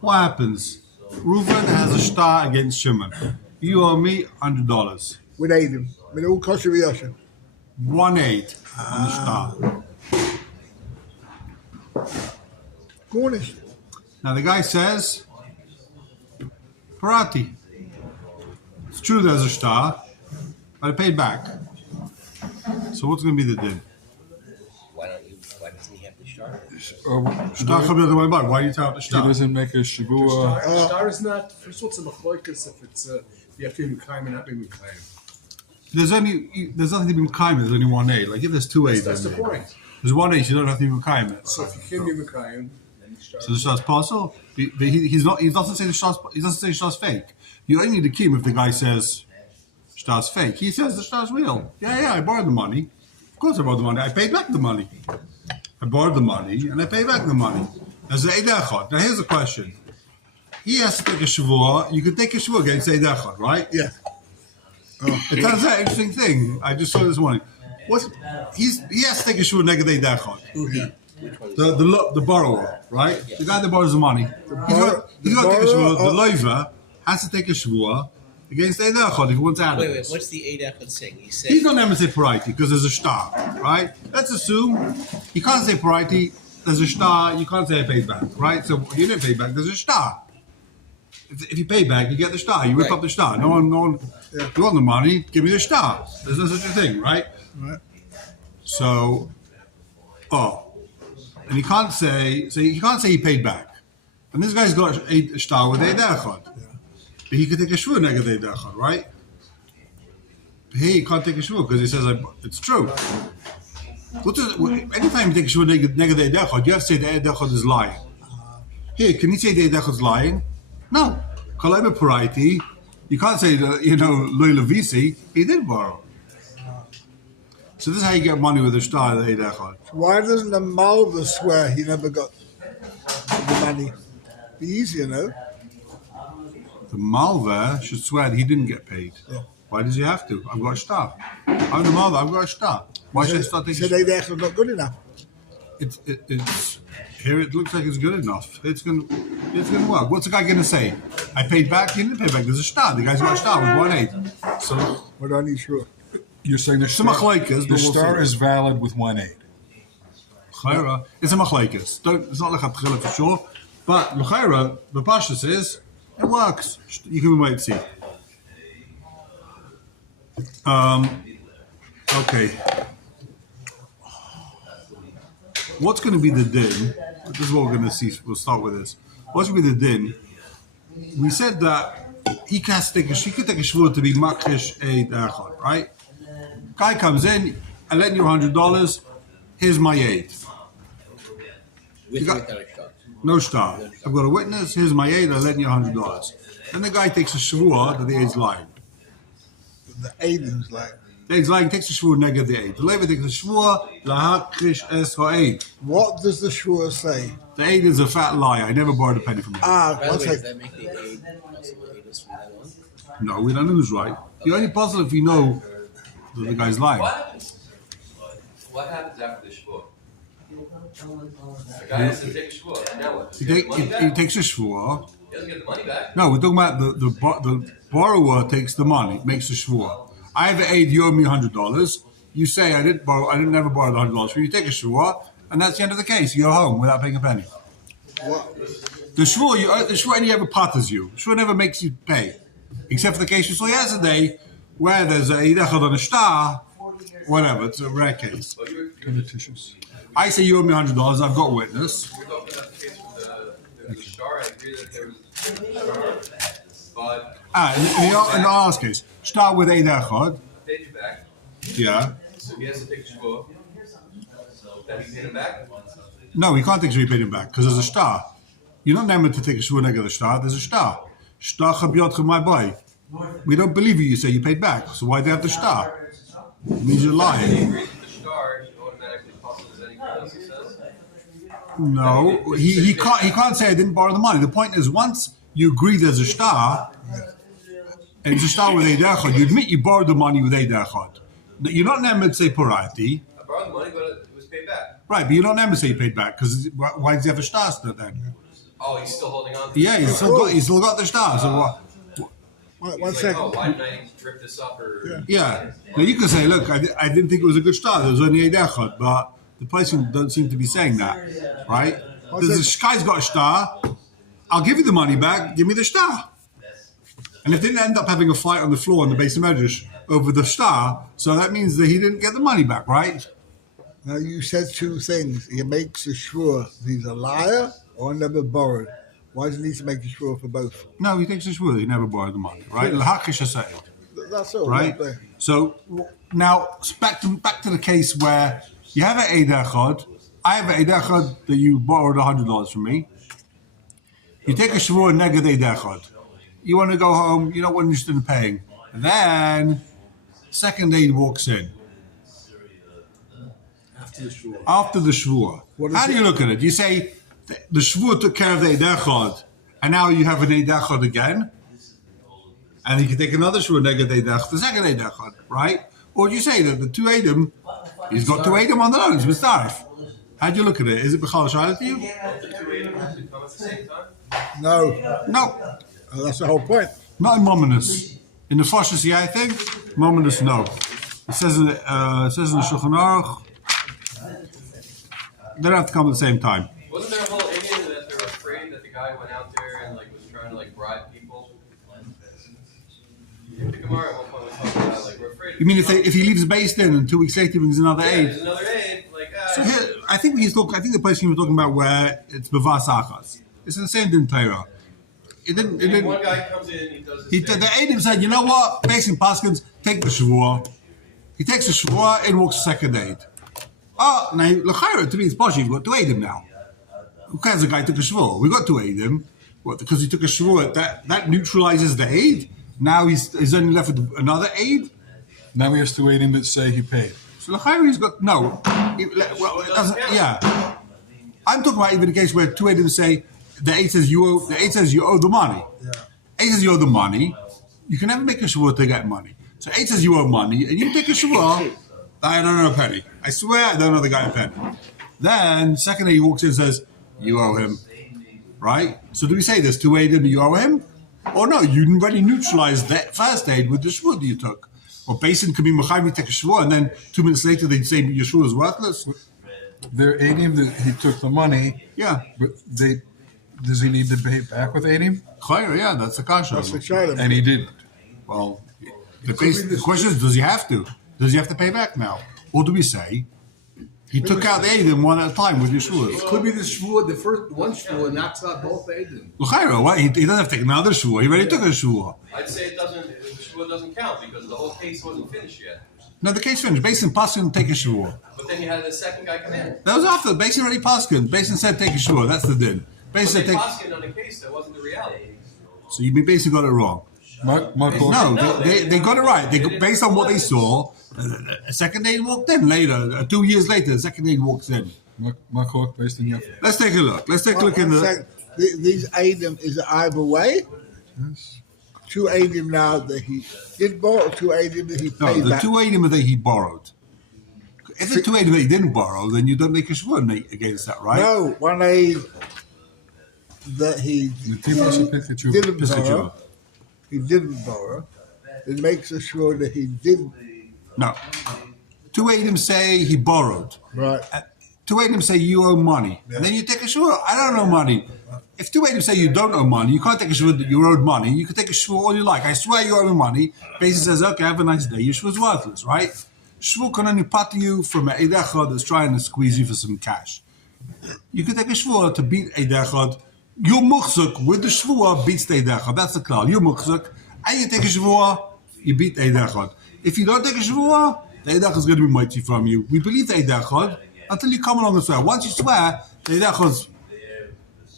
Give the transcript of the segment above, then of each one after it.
What happens? Reuven has a star against Shimon. You owe me $100. With Aiden. With all kosher v'yosher. 1-8 on the star. Cornish. Now the guy says, Parati. It's true there's a star, but I paid back. So what's going to be the din? Why doesn't he have the star? Star comes out of my bag. Why do you tell the He star? doesn't make a shavua. Star is not. First of all, it's a machlokas if it's you have to be mekayim and not be mekayim. There's nothing to be mekayim. There's only 1-8. Like if there's 2-8, That's the point. there's 1-8. You don't have to be mekayim it. So if you can't be mekayim, then you start. So the star's partial. He's not. He doesn't say the star's. He doesn't say the star's fake. You only need to keep if the guy says star's fake. He says the star's real. Yeah. I borrowed the money. Of course I borrowed the money. I paid back the money. I borrowed the money and I paid back the money. As the Eid Echad. Now here's the question. He has to take a shavua. You could take a shavua against Eid Echad, right? Yeah. It turns out an interesting thing. I just saw this morning. He has to take a shavua negative Eid Echad. The borrower, right? The guy that borrows the money. He's got to take a shavua. The loiver has to take a shavua against Eid Echad if he wants out of Wait, this. what's the Eid Echad saying? He said He's not never say parity because there's a star, right? Let's assume you can't say parity. There's a star. You can't say I paid back, right? So you didn't pay back. There's a star. If you pay back, you get the star. You rip up the star. No one. You want the money? Give me the star. There's no such a thing, right? Right. So, and he can't say. So he can't say he paid back. And this guy's got a star with a derechad. But he could take a shvur negative derechad, right? Here he can't take a shvur because he says it's true. Anytime you take a shvur negative derechad, you have to say the derechad is lying. Here, can he say the derechad is lying? No. Kalema parity. You can't say loy levisi. He did borrow. So this is how you get money with a star the derechad. Why doesn't the Malva swear he never got the money? Be easier, no? The Malva should swear that he didn't get paid. Yeah. Why does he have to? I've got a star. I'm the Malva. I've got a star. Why should I start taking? So they actually not good enough. It's here. It looks like it's good enough. It's gonna work. What's the guy gonna say? I paid back. He didn't pay back. There's a star. The guy's got a star with 1-8. So But I'm not sure. You're saying the Some star, machlokes, but the we'll star see. is valid with 1-8. Chayra, it's a machlokes. It's not like a tchila for sure. But l'chayra, the pasha says it works. You can wait and see. Okay. What's going to be the din? This is what we're going to see. We'll start with this. What's going to be the din? We said that he could take a shvur to be makrish a derechad, right? Guy comes in, I lent you $100. Here's my aid. without a shot. No star. I've got a witness. Here's my aid. I lent you $100. Then the guy takes a shvur that the aid's lying. The Aiden's like, The aid's lying. Takes a shvur negative the aid. The lever takes a shvur lahakrish es ha'aid. what does the shvur say? The aid is a fat lie. I never borrowed a penny from him. By the One way, does sec. that make the aid possible aidus from that on? No, we don't know who's right. You're only puzzled if you know that the guy's lying. What happens after the shvur? The guy has to take a shvur. Now what? Does he get the money He back? takes a shvur. He doesn't get the money back. No, we're talking about the borrower takes the money, makes a shvur. I have an aid, you owe me $100. You say I didn't never borrow the $100 from you. You take a shvur, and that's the end of the case. You go home without paying a penny. What? The shvur only ever patters you. The shvur never makes you pay, except for the case you saw yesterday, where there's a idechad on a star, whatever. It's a rare case. Well, you're Tissues. I say you owe me $100. I've got a witness. talking about the case with the star. I agree that there was a star, but In the last case, start with idechad. paid you back. Yeah. So he has to take a shvur. Then he paid him back. No, he can't take shvur pay him back because there's a star. You're not named to take a shvur negative the star. There's a star. Star chabiyot my boy. We don't believe you. You say you paid back. So why do they have the star? It means you're He lying. agrees with the star. He automatically passes anything else he says. No, he can't say I didn't borrow the money. The point is, once you agree there's a star, and it's a star with Eidechad, you admit you borrowed the money with Eidechad. You're not named to say parati. I borrowed the money, but it was paid back. Right, but you're not named to say you paid back because why does he have a star still then? Oh, he's still holding on to Yeah, he's still got the star. So what? One He's like, second. oh, why didn't I rip this up or... Yeah. Now you can say, look, I didn't think it was a good start. There was only a dechad, but the person don't seem to be saying that, right? This guy's got a star. I'll give you the money back. Give me the star. And if they didn't end up having a fight on the floor in the base of Medrash over the star, so that means that he didn't get the money back, right? Now you said two things. He makes a sure he's a liar or never borrowed. Why does he need to make a sure for both? No, he takes his word. He never borrowed the money, right? That's all. Right? So now back to the case where you have an Eid Echad. I have an Eid Echad that you borrowed $100 from me. You take a Shavua Neged Eid Echad. You want to go home. You're not interested in paying. Then second aid walks in. After the Shavua. How do you look at it? You say the Shavua took care of the Eid Echad, and now you have an Eid Echad again, and you can take another Shavua Neged Eid Echad, the second Eid Echad, right? Or do you say that the two Eidim, he's got two Eidim on the loan, it's Mistarif. How do you look at it? Is it B'chal Shaila to you? The two Eidim have to come at the same time? No. No. That's the whole point. Not in Mominus. In the Foshas, yeah, I think. Mominus, no. It says in the Shulchan Aruch, they don't have to come at the same time. Wasn't there a whole Indian that they were afraid that the guy went out there and like was trying to like bribe people? The Gemara at one point was talking about like we're afraid. You mean if he leaves the base then and 2 weeks later he brings another aid? There's another aid. Like So here, I think the place you were talking about where it's Bavas Achas. It's in the same din Torah. It didn't. one guy comes in, he does The Eidim said, you know what? Basing Paskins, take the Shavua. He takes the Shavua and walks the second aid. Oh, now, L'chaira, to me, it's posh. You've got two Eidim now. Who cares the guy took a Shavua? We got two Eidim. What, because he took a Shavua, that neutralizes the aid? Now he's only left with another aid? Now he has to wait him that say he paid. So L'chaira, he's got, no. Well, it doesn't, yeah. I'm talking about even the case where two Eidim say, the aid says you owe the money. Yeah. Aid says you owe the money. You can never make a Shavua to get money. So aid says you owe money, and you take a Shavua, I don't know a penny. I swear I don't know the guy a penny. Then, secondly, he walks in and says, you owe him. Right? So do we say there's two aid and you owe him? Or no, you already neutralized that first aid with the Shavua that you took. Or Basin could be Mechayim, take a Shavua, and then 2 minutes later they'd say your Shavua is worthless. They're aiding that he took the money, Yeah. but does he need to pay it back with aiding? Chayr, yeah, that's the kasha. That's the Shaila. And he didn't. Well, the question is, does he have to? Does he have to pay back now? Or do we say, he took out the Eidim one at a time with Yeshua? Could be the shvua, the first one shvua knocks out both Eidim. L'chaira, what? He doesn't have to take another Shua. He already took a Shua. I'd say the shvua doesn't count because the whole case wasn't finished yet. Now the case finished. Basin Paskin take a Shua. But then you had the second guy come in. That was after. Basin already Paskin. Basin said take a Shua. That's the din. But Basin they said take. poskin on a case that wasn't the reality. So you basically got it wrong. Mark No, they got it right. Based on what they saw, a second aid walked in later. 2 years later, the second aid walks in. Mark Hawk based in your. Let's take a look. Let's take a look in the. These Eidim is it either way? Yes. Two Eidim now that he did borrow, two Eidim that he No, paid the back. two Eidim that he borrowed. If the two Eidim that he didn't borrow, then you don't make a shvur against that, right? No, one Eid that he didn't borrow. He didn't borrow. It makes us sure that he didn't. No. Two Eidim say he borrowed. Right. Two Eidim say you owe money. Yeah. And then you take a shvur. I don't owe money. If two Eidim say you don't owe money, you can't take a shvur that you owed money. You can take a shvur all you like. I swear you owe me money. Basis says, okay, have a nice day. Your shvur is worthless, right? Shvur can only part you from an Eid Echad that's trying to squeeze you for some cash. You can take a shvur to beat Eid Echad. Your muchzuk with the shvur beats the Eid Echad. That's the klal. Your muchzuk. And you take a shvur, you beat Eid Echad. If you don't take a shvur, the Eid Echad is going to be mighty from you. We believe the Eid Echad until you come along and swear. Once you swear, the Eid Echad is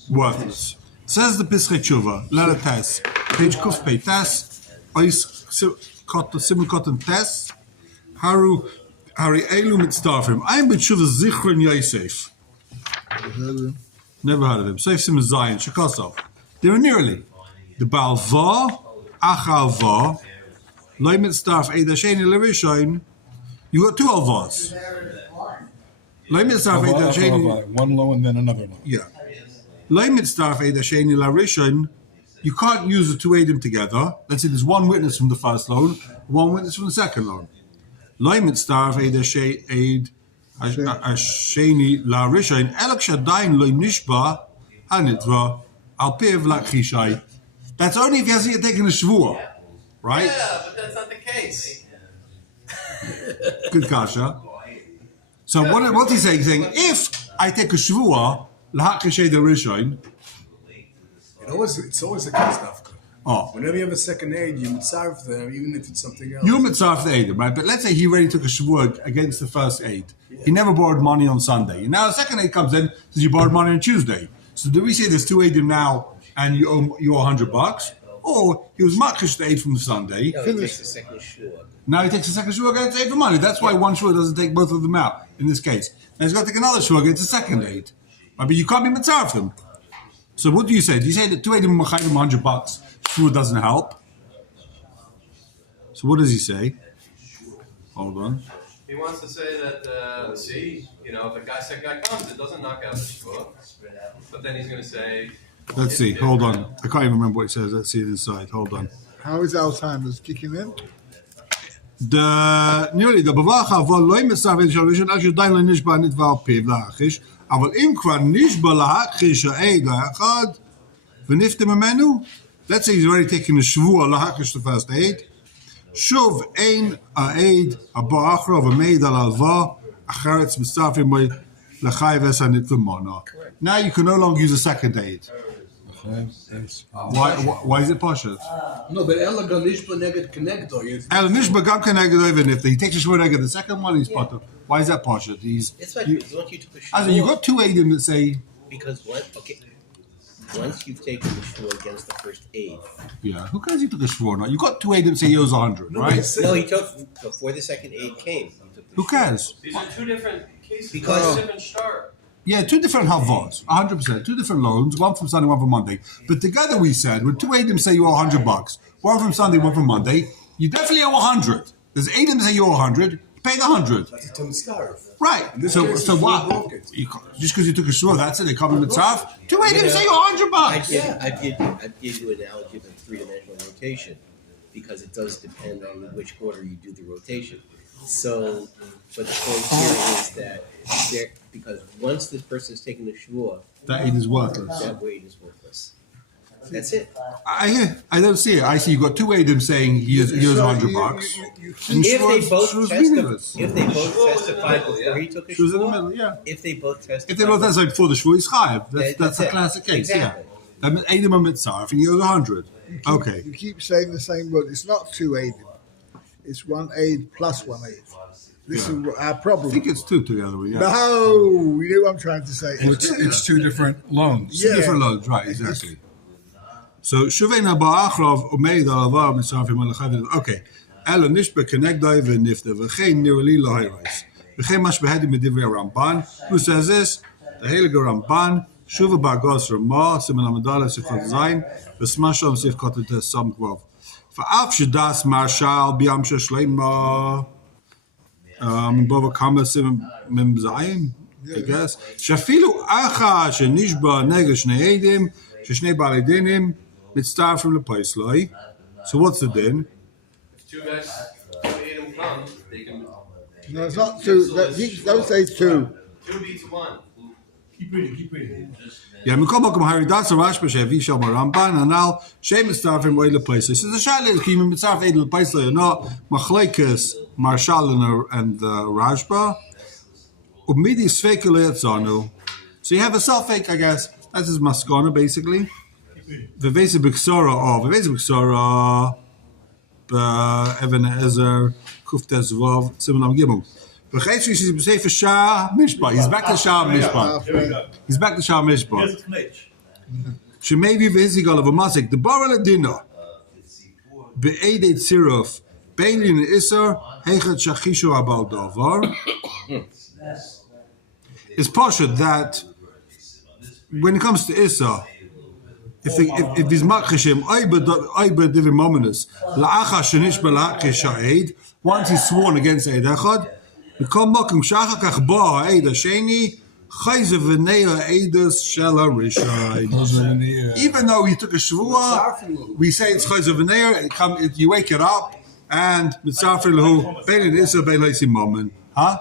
worthless. Says the Pischei Tshuva, letter Tes, page Kuf Pei Tes, Ois Simon Cotton Tes, Hari Elu Mitzdarfim. I'm B'Tshuva Zichron Yosef. Never heard of him. Seif Simon Zion, Shekosov. They were nearly the Baal Va, Achal Va, Loi Mitzdarf Eid Hasheni Levishain. You got two Alvas. Loi Mitzdarf Eid Hasheni. One low and then another low. Yeah. Lo mitzdarf eid hasheni larishon. You can't use the two Eidim together. Let's say there's one witness from the first loan, one witness from the second loan. Lo mitzdarf eid hasheni larishon. Elok shadayin lo nishba hanitva al piv lachishai. That's only if he hasn't yet taken a shvua, right? Yeah, but that's not the case. Good kasha. So what he's saying? He's saying if I take a shvua lahakishay the rishon. It's always the case, Dafka. Oh. Whenever you have a second aid, you mitzarf them, even if it's something else. You mitzarf the Eidim, right? But let's say he already took a shvua against the first aid. He never borrowed money on Sunday. And now the second aid comes in, says you borrowed money on Tuesday. So do we say there's two Eidim now and you owe $100? Or he was matchish the aid from the Sunday. No, he takes the second shua. Now he takes a second shvua against aid for money. That's why one shvua doesn't take both of them out in this case. Now he's got to take another shvua against the second aid. Right? But you can't be mitzarf them. So what do you say? Do you say that two Eidim machayim $100? Shvua doesn't help. So what does he say? Hold on. He wants to say that, if a second guy comes, it doesn't knock out the shvua. But then he's going to say... Let's see. Hold on. I can't even remember what it says. Let's see it inside. Hold on. How is Alzheimer's kicking in? The בברך אבל לא מסרב של ראשון אשר די לנשבע נתבע על פיו להכחיש, אבל אם כבר נשבע להכחיש העד האחד ונפטר ממנו, let's say he's already taken a שבוע להכחיש the first aid, שוב אין העד הבא אחריו המעיד על הלוואה, אחרת מצטרפים בו לחי ועשה נתבע ממנו. Now you can no longer use a second aid. Why is it poshut? No, but Ella Ganishba Neged Connector. El Nishba Gam Keneged even if he takes a shvur neged the second one, he's potter. Why is that poshut? It's like once you took a shua. So you got two Eidim that say Because once you've taken the shua against the first aid. yeah. Who cares? He took a shvur not? You got two Eidim that say he owes 100, right? No, he took before the second aid came. He took the Who shua. cares? These are two different cases. Because- different start. Yeah, two different halvos, 100%. Two different loans, one from Sunday, one from Monday. But together we said, when two Eidim say you owe $100, one from Sunday, one from Monday, you definitely owe 100. There's Eidim that say you owe 100, pay the 100. That's a Tom Starf. Right. In this So case, so it's what? full brokerage. Just because you took a shvur, that's it. They come in the tough. Two Eidim say you owe $100. I'd give you an analogy of a three-dimensional rotation because it does depend on which quarter you do the rotation. So, but the point here is that because once the person is taking the shvua, That Eid is worthless. that weight is worthless. That's it. I don't see it. I see you got two Eidim saying he owes $100. And If they shvur's- both shvur's meaningless. testified before he took a She was in the shvua, middle, yeah. if they both testified, If they both testified before the shvur, he's chayav. That's That's a it. classic case, Exactly. yeah. That means Eidim are mitzaref, and he owes 100. Okay. You keep saying the same word. It's not two aid. It's one aid plus one aid. This is our I problem. think it's two together. Yeah. No, you know what I'm trying to say. It's two different loans. Two Yeah. different loans, right? Exactly. So Shuvena Ba'achrov Umeid Alavar Misafim Alachav. Okay. Elo Nishba Kenegdai Venifta V'chein Nirali Lahayrais. V'chein Mash Behedi Medivri Ramban. Who says this? The Heilige Ramban. Shuva Ba'gos Ramah Siman Amadala Sichot Zayin V'smashom Sifkot Sam Gvov. V'af Shedas Marshal Biam Shleima. Bova Kama Sim Mem Zayin. I guess. Shafilu Acha Shenishba Nega Shnei Eidim Sheshnei Baalei Dinim Mitztarfim LePaisloi. So what's the din? If two guys made him come, they can. No, it's not two. Don't say two. Two beats one. Keep reading. Yeah, Mikol Makom Haridas Rash B'Shevi Shal Ramban Anal Shem Mitztarfim Oid LePaisloi. So the shaila is Kim Mitztarf Eid LePaisloi or not? Machlekes Marshal and Rashba. Umidi Svekele Etzanu. So you have a self-fake, I guess. That's his maskana, basically. Vevesa B'Ksara, Vevesa B'Ksara, Even Ezer, Kuftes Vav, Simonam Gimel. V'chayt she's B'Sefer Shah Mishpah. He's back to Shah Mishpah. He's back to Shah Mishpah. Shemayvi V'Hizigal of a Masik. The Bar Ladina. Be'edet Siruf. Beilin Isser. Hechat Shachishu Abal Davar. It's poshut that when it comes to Issa, if these makashim ayba divim mominus la'acha shenish bela'achish ha'ed, once he's sworn against Eid Echad, become makim shachakach ba ha'ed ha'sheni Chayze v'neya edus shela rishai. Those are in the, Even though he took a shvuah, we say it's chayze v'neya. You wake it up and mitzafir lehu bein it isa bein leisi moment. Huh?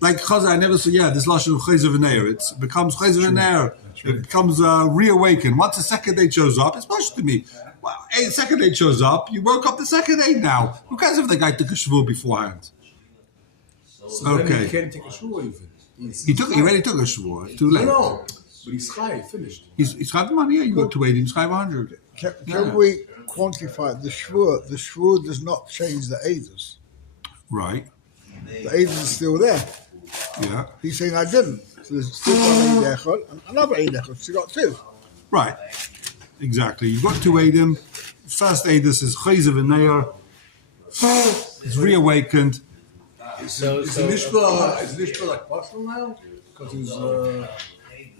Like chazar, I never said. Yeah, this lashon chayze v'neya. It becomes chayze v'neya. It becomes reawakened. Once the second day shows up, it's much to me. Well, hey, the second day shows up. You woke up the second day now. Who cares if the guy took a shvuah beforehand? So then Okay. he can't take a shul even. He already took a shvuah. It's too late. No, but he's high, finished. He's got the money. Yeah, you got 280. He's got 100. Can we quantify the shvur? The shvur does not change the edus. Right. The edus is still there. Yeah. He's saying I didn't. So there's still one Eid Echad and another Eid Echad. So you got two. Right. Exactly. You've got 2 Eidim. First Eidus is Chayze v'neya. It's reawakened. So, Is so the Nishba like partial now? Because he's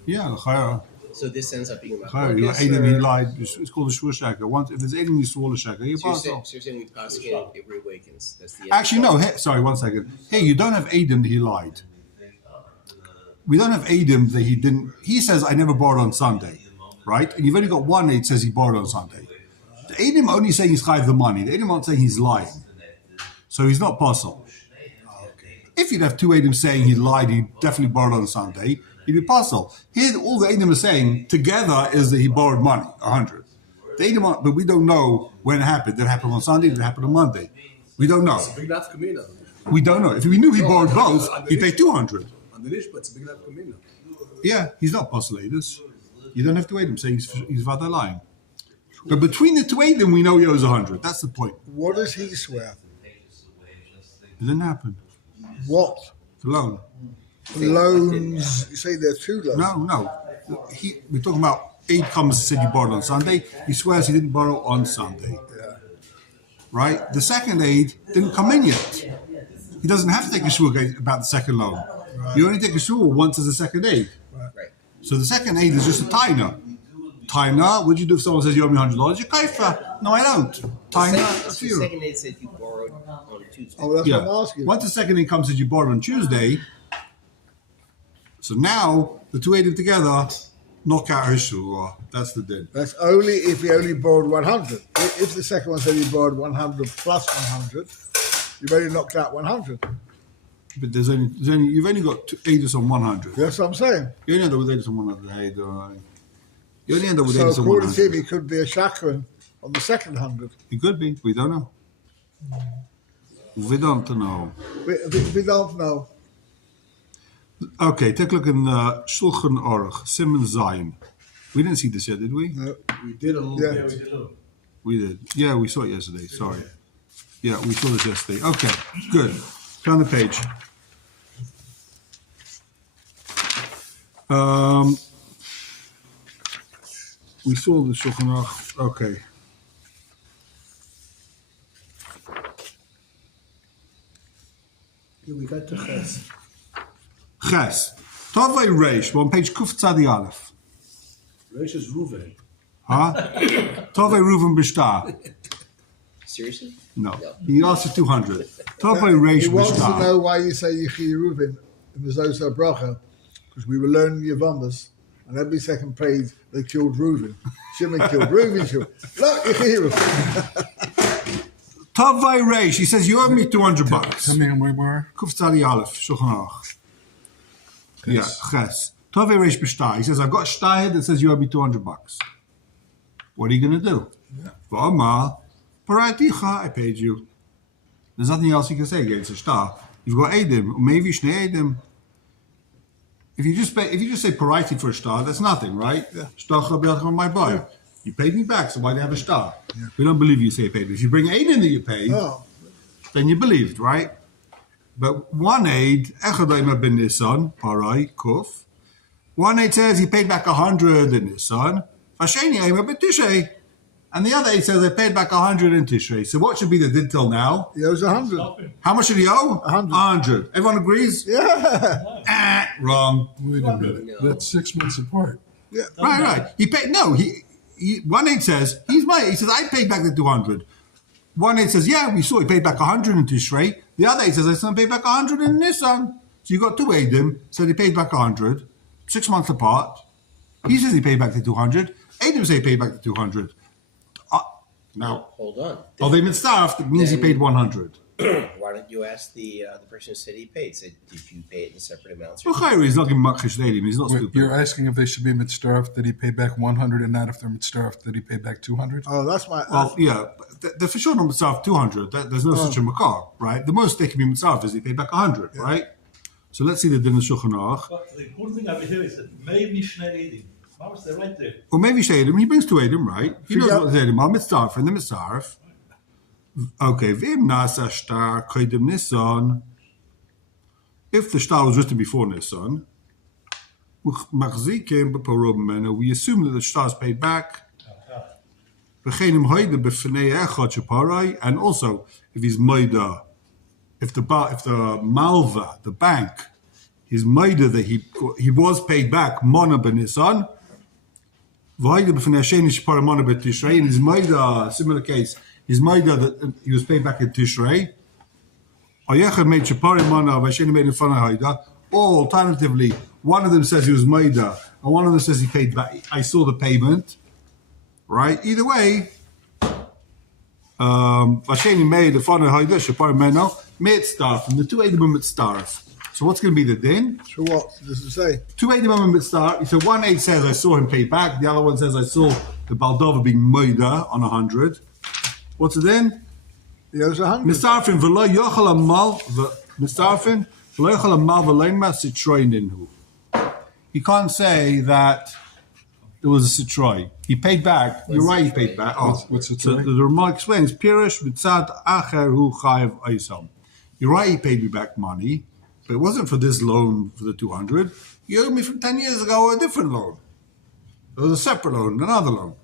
Yeah, Chayra. so this ends up being about Chayra. You got Eidim, he lied. It's called a Shvur Sheker. Once, if there's Eidim, you swallow Sheker. You So you're pass saying, off. so you're saying we pass again, it reawakens. That's the end. Actually, no. Hey, sorry, 1 second. Hey, you don't have Eidim that he lied. We don't have Eidim that he didn't. He says, I never borrowed on Sunday. Right? And you've only got one Eid says he borrowed on Sunday. The Eidim only saying he's chayiv the money. The Eidim aren't saying he's lying. So he's not possible. If you'd have 2 Eidim saying he lied, he definitely borrowed on Sunday, he'd be possible. Here, all the Eidim are saying together is that he borrowed money, 100. The Eidim are, but we don't know when it happened. Did it happen on Sunday? Did it happen on Monday? We don't know. big enough Kamina. We don't know. If we knew he borrowed both, he'd pay 200. On the Nishba, it's a big enough Kamina. Yeah, he's not postulatus. You don't have to Eidim saying he's vada lying. But between the 2 Eidim, we know he owes 100. That's the point. What does he swear? It didn't happen. What? The loan. Loans? You say there are two loans. No. We're talking about Eid comes and said you borrowed on Sunday. He swears he didn't borrow on Sunday. Right? The second Eid didn't come in yet. He doesn't have to take a shul about the second loan. Right. You only take a shul once as a second Eid. Right. So the second Eid is just a taina. Taina, what'd you do if someone says you owe me $100? You kaifa. No, I don't. Taina, that's The you. second day said you borrowed on Tuesday. Oh, that's what I'm asking. Once the second Eid comes, says you borrowed on Tuesday. So now the 2 Eidim together knock out his shul. That's the din. That's only if he only borrowed 100. If the second one said he borrowed 100 plus 100, you've only knocked out 100. But there's only you've only got 2 Eidus on 100. That's what I'm saying. You only end up with Eidus on 100. You only end up with So Eidus on according to him, 100. he could be a shakran on the second 100. He could be. We don't know. We don't know. We don't know. Okay, take a look in Shulchan Aruch, Simon Zion. We didn't see this yet, did we? No. We did a little Yeah. bit. We did. Yeah, we saw it yesterday. Sorry. Yeah, we saw this yesterday. Okay, good. Turn the page. We saw the Shulchan Aruch. Okay. Yeah, we got to Ches. Ches. Tovei Reish. We're on page Kuf Tzadi Aleph. Reish is Ruven. Huh? Tovei Reuven Bishtar. Seriously? No. He asked for 200. Tovei Reish He wants to Bishtar. know why you say Yechi Reuven in the Zosa Bracha, because we were learning Yavamas, and every second page they killed Reuven. Shimon killed Reuven. Killed. Look, Yechi Reuven. Tovei Reish. He says, you owe me $200. How many we were? Kuf Tzadi Aleph. Shulchan Aruch. Yeah, Ches. Tovei Reish Bishtar. He says, I've got a shtar here that says you owe me $200. What are you going to do? V'amar, Paraticha, I paid you. There's nothing else you can say against a shtar. You've got Eidim, or maybe Shnei Eidim. If you just say Parati for a shtar, that's nothing, right? Shtar on my boy. You paid me back, so why do you have a shtar? We don't believe you say you paid. If you bring Eidim that you paid, Oh, then you believed, right? But one aid, Echadayma ben Nisan, Parai, Kuf. One aid says he paid back 100 in Nisan. Fasheni Ema ben Tishrei. And the other aid says I paid back 100 in Tishrei. So what should be the did till now? he owes 100. How much should he owe? 100. Everyone agrees? Yeah. Wrong. Wait a minute. No. That's 6 months apart. Yeah. Right. He paid, no, he one aid says, he says, I paid back the 200. One aid says, yeah, we saw he paid back 100 in Tishrei. The other aid says, I paid back 100 in Nisan. So you got two Eidim, said he paid back 100, 6 months apart. He says he paid back the 200. Eidim say he paid back the 200. Now, Hold on. are they mitzvah? It means he paid 100. Why don't you ask the person who said he paid? Said, did you pay it in separate amounts? Well, Chayri, he's not giving Makhish Eidim. He's not Wait, stupid. you're asking if they should be mitzdarf that he paid back 100 and not if they're mitzdarf that he paid back 200? Oh, that's my. Well, yeah, they're for sure not mitzvah 200. There's no such a makar, right? The most they can be mitzvah is he paid back 100, right? So let's see the din of Shulchan Aruch. But the good thing over here is that maybe Shnei Edim. Why was they right there? Or maybe Sheidim, he brings two Eidim, right? He knows Yeah. what Eidim are, mitzvah, and the mitzvah. Okay, v'im nasa shtar kodim Nisan. If the shtar was written before Nisan, machzikim b'paro b'menu, we assume that the shtar is paid back. V'chenim hoide b'fnei echad sheparai, and also if he's moida, if the malva, the bank, his moida that he was paid back mona b'Nisan. V'hoide b'fnei Hasheni sheparai mona b'Tishrei, and his moida, similar case. His maida that he was paid back in Tishrei. Ayechad made Shapari Mana, Vasheni made in front of Haida. Or alternatively, one of them says he was maida, and one of them says he paid back. I saw the payment. Right? Either way, Vasheni made in front of Haida, Shapari Mana, made staff, and the two Eidim mitzdarf. So what's going to be the din? So what does it say? Two Eidim mitzdarf. So one Eid says I saw him pay back. The other one says I saw the Baldova being maida on 100. What's it then? He owes 100. Mistarfin v'lo yochel amal mistarfin v'lo yochel amal v'leima sitroy ninhu. He can't say that there was a sitroy. He paid back. You're right. He paid back. What's so sitroy? the remark explains pirish mitzad acher hu chayev oisam. You're right. He paid me back money, but it wasn't for this loan for the 200. You owed me from 10 years ago a different loan. It was a separate loan, another loan.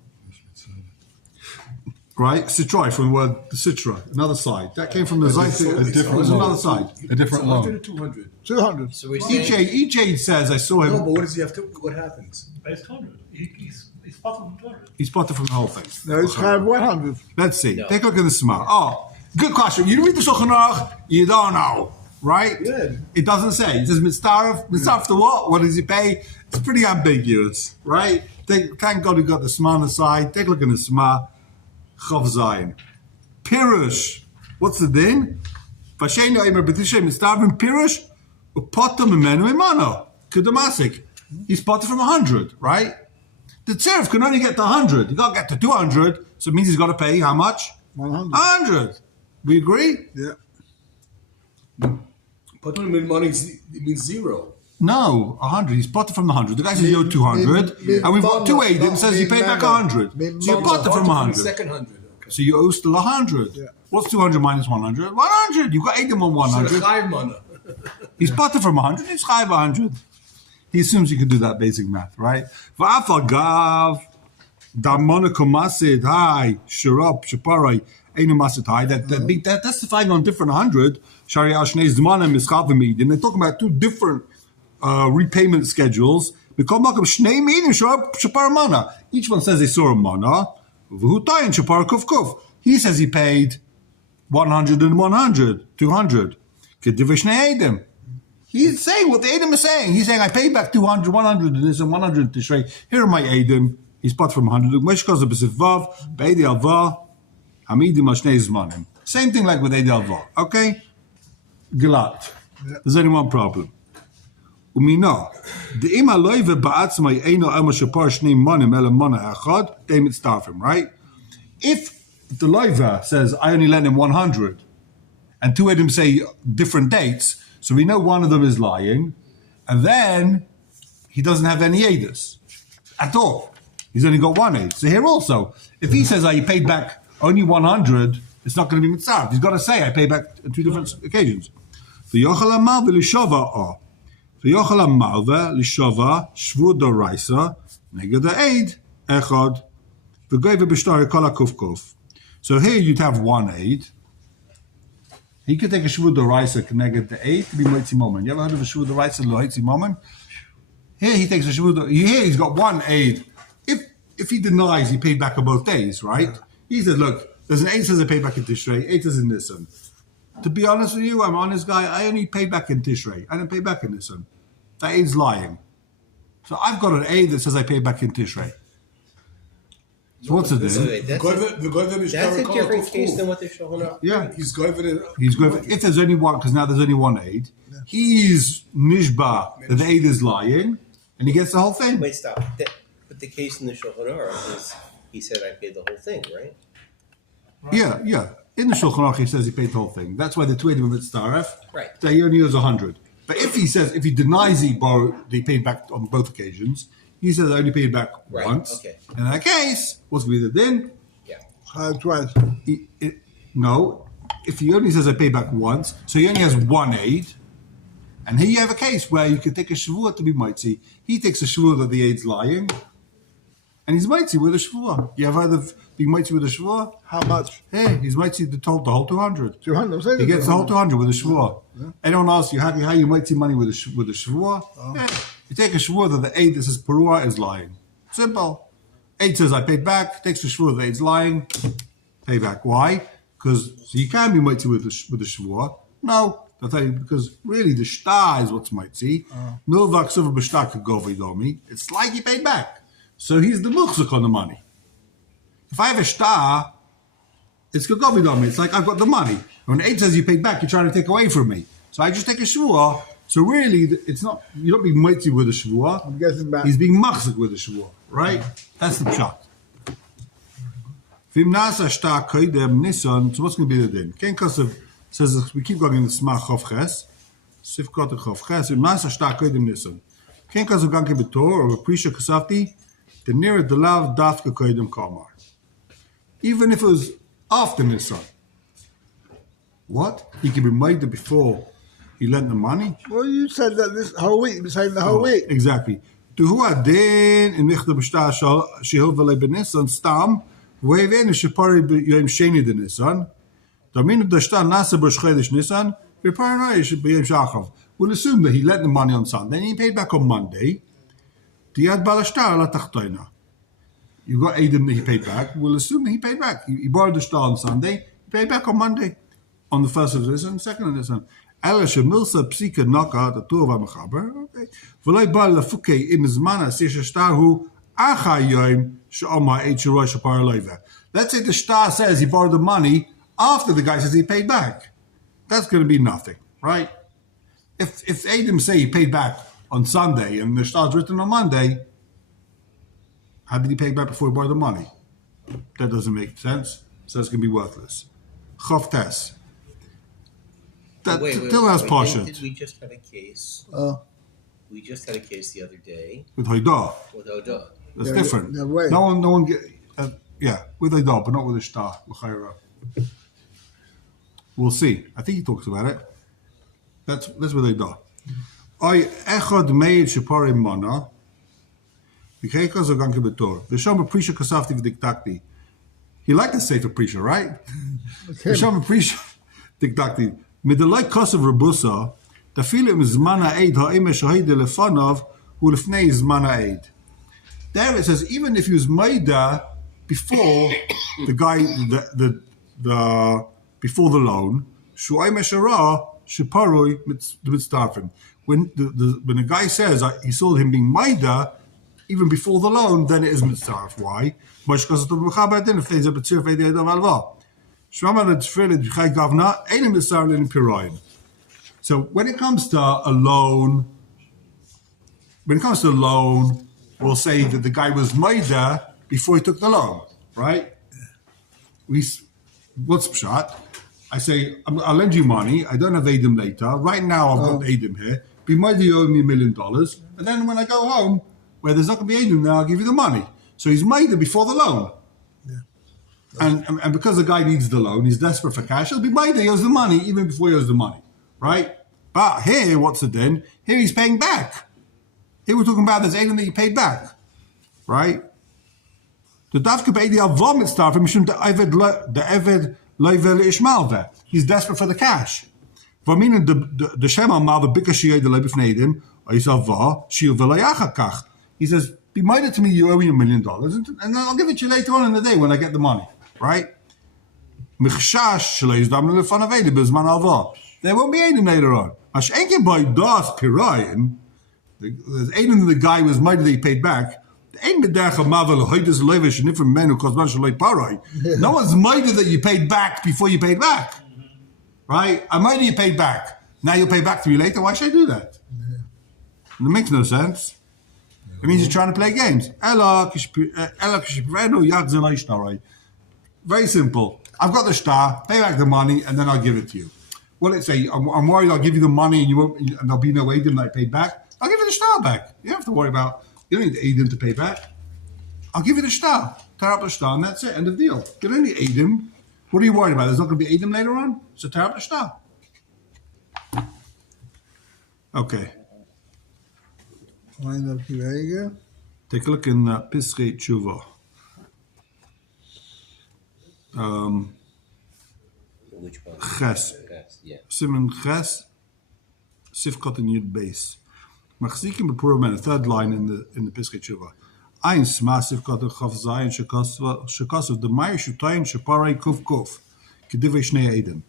Right, Citroy from the word Citra, another side. That came from the Zayt. a different There's loan. another side. A different 100 loan. or 200? 200. So we're Each saying, aid says I saw No, him. but what does he have to? What happens? Based 100. He's part of the 200. He's spotted from the whole thing. No, it's kind of 100. Let's see. No. Take a look at the smart. Oh, good question. You read the Shulchan Aruch, you don't know, right? Yeah. It doesn't say. It says mitzdarf. Mitzdarf to what? What does he pay? It's pretty ambiguous, right? Thank God we got the smart on the side. Take a look at the smart. Chav Zayin. Pirush. What's the din? Vashenu Eimer B'Tishrei Mitzdarvim Pirush Upotam Imenu Imano Kudamasik. He's spotted from 100, right? The tzerif can only get to 100. You can't get to 200, so it means he's got to pay how much? 100. 100. We agree? Yeah. But when it means zero. No, 100. He's spotted from the 100. The guy says you owe 200, and we've got two Eidim says he paid back 100. So you spotted from 100. Second 100. Okay. So you owe still 100. Yeah. What's 200 minus 100? 100. You got Eidim on 100. He's spotted from 100. He's chayv 100. He assumes you can do that basic math, right? V'afagav damoniko masid hai shirop shaparai einu masid hai. That testifying on different 100. Shari al shnei zmanim mischavim midin. They're talking about two different repayment schedules. Each one says they saw a mana. He says he paid 100 and 100, 200. He's saying what the Edom is saying. He's saying, I paid back 200, 100 to this and 100 to Tishrei. Here are my Edom. He's bought from 100. Same thing like with Eidi Alva. Okay? Gilat. Does anyone problem? Umino. The ima loive ba'atzmai eino ema shapar shnei monim ele mona echad, they mitzdarf him, right? If the loiva says, I only lent him 100, and two of them say different dates, so we know one of them is lying, and then he doesn't have any edus at all. He's only got one aid. So here also, if he says I paid back only 100, it's not going to be mitzvah. He's got to say I paid back on two different occasions. V'yochel amal v'lishova o. V'yochel amal v'lishova shvu doraisa neged ha'eid echad v'goyve b'shtar kol ha'kuf. So here you'd have one aid. He could take a shvu doraisa connected to aid to be moitzi moment. You ever heard of a shvu doraisa loitzi moment? Here he takes a shvu. Here he's got one aid. If he denies he paid back on both days, right? He says, look, there's an 8 says I paid back in Tishrei, 8 says in Nisan. To be honest with you, I'm an honest guy. I only pay back in Tishrei. I didn't pay back in Nisan. That aid's lying. So I've got an aid that says I pay back in Tishrei. So what's it Wait, then? wait, that's a different case than what they're showing up. Yeah. He's going for the. He's going. If there's only one, because now there's only one aid, he's nishba that the aid is lying, and he gets the whole thing. Wait, stop. But the case in the Shulchan Aruch is he said I paid the whole thing, right? Yeah. In the Shulchan Aruch, he says he paid the whole thing. That's why the two of it's taref. Right. That he only owes 100. But if he denies he paid back on both occasions, he says I only paid back Right, once. okay. In that case, what's going to be the din? Yeah. Twice. No. If he only says I paid back once, so he only has one aid, and here you have a case where you can take a shavua to be mitzi. He takes a shavua that the aid's lying, and he's mitzi with a shavua. You have either being mitzi with a shavua? How much? Hey, he's mitzi the whole 200. 200. I'm saying He it's gets the whole 200 with a shavua. Yeah. Anyone asks you how you mitzi money with a shavua? Yeah. You take a shavua that the aid that says perua is lying. Simple. Aid says I paid back. Takes the shavua that aid's lying. Pay back. Why? Because you can be mitzi with the shavua. No. I'll tell you, because really the shtar is what's mitzi. Milvak silver b'shtar kagovidomi. It's like he paid back. So he's the muchzuk on the money. If I have a shtar, it's kagovidomi. It's like I've got the money. And when aid says you paid back, you're trying to take away from me. So I just take a shvuah. So really, it's not, you're not being mitzi with a shvuah. I'm getting back. He's being machzik with a shvuah, right? That's the pshat. Vim nasa shtar koidem nisan. So what's going to be the din? Ken Kosev says we keep going in the smach chof ches. Sifkot chof ches. Vim nasa shtar koidem nisan. Ken Kosev ganke betor or prisha kasafti. The nearer the lav dafka koidem kamar. Even if it was after Nisan. What? He can be made before he lent the money? Well, you said that this whole week. You've been saying the whole week. Exactly. To who adin in Michta B'Shtar Shehil V'Lei B'Nisan Stam V'Hevenu Shepari B'Yom Sheni De Nisan Daminu D'Shtar Nasa B'Shchedesh Nisan V'Paranoi B'Yom Shachav. We'll assume that he lent the money on Sunday and he paid back on Monday. Diad Balashtar La Tachtoina. You got Adam that he paid back. We'll assume that he paid back. He borrowed the shtar on Sunday. He paid back on Monday. On the first of Nisan, second of Nisan. Ela shemilsa psika naka the two of Amachaber. Okay. V'lei ba lefuke im zmana sisha shtar hu acha yom she'oma eight shiroi shapar leiva. Let's say the shtar says he borrowed the money after the guy says he paid back. That's going to be nothing, right? If Adam say he paid back on Sunday and the shtar's written on Monday, how did he pay back before he borrowed the money? That doesn't make sense. So it's going to be worthless. Chof tes. That still has portion. Did we just have a case? We just had a case the other day With Hoidah. with Odah. That's Yeah, different. yeah, right. No one get. With Hoidah, but not with a shtar. We'll see. I think he talks about it. That's with Hoidah. I echad meid shepari mana. V'cheika zoganke betor. V'shom aprisha kasafti v'diktakti. He liked to say for prisha, right? V'shom aprisha diktakti. Midalai kosav rebusa. Tafilim zman ha'eid ha'ime shahid lefanov u'lefnei zman ha'eid. There it says even if he was maida before the guy the before the loan, shu'ay meshara sheparoi mitzdarfim. When the guy says he saw him being maida even before the loan, then it is mitzdarf. Why? So when it comes to a loan, we'll say that the guy was maida before he took the loan, right? What's pshat? I say, I'll lend you money. I don't have Adam later. Right now, I've got Adam here. Be maida, you owe me $1 million. And then when I go home, where there's not going to be Adam there, I'll give you the money. So he's maida before the loan. And because the guy needs the loan, he's desperate for cash, he'll be maida, he owes the money even before he owes the money, right? But here, what's it then? Here he's paying back. Here we're talking about there's Adam that he paid back, right? The dafke be'edi avam mitzdarf mishum the eved leivel ishmael. He's desperate for the cash. V'aminu the shema mal the bikashi yed lebifnei edim oisava shiu v'layachakach. He says, be minded to me, you owe me $1 million, and I'll give it to you later on in the day when I get the money, right? Mechshash shelo yizdamnu lefanav Eidim b'zman hava. There won't be Eidim later on. Ash enke by das pirayim. The Eidim the guy was mighty that he paid back. No one's mighty that you paid back before you paid back. Right? I'm mighty you paid back. Now you'll pay back to me later. Why should I do that? It makes no sense. It means you're trying to play games. Very simple. I've got the star, pay back the money, and then I'll give it to you. What did it say? I'm worried I'll give you the money and there'll be no Eidim that I paid back. I'll give you the star back. You don't have to worry about. You don't need Eidim to pay back. I'll give you the star. Tear up the star, and that's it. End of deal. You don't need Eidim. What are you worried about? There's not going to be Eidim later on? So tear up the star. Okay. Take a look in Piskei Tshuva. Which one? Ches. Yeah. Simon Ches. Sifkat and Yud Beis. Machzikim b'Purim, the third line in the Piskei Tshuva. Ein sma Sifkat and Chav Zayin shekasav d'mayir shutayin sheparei kuf kuf k'divrei shnei Eidim.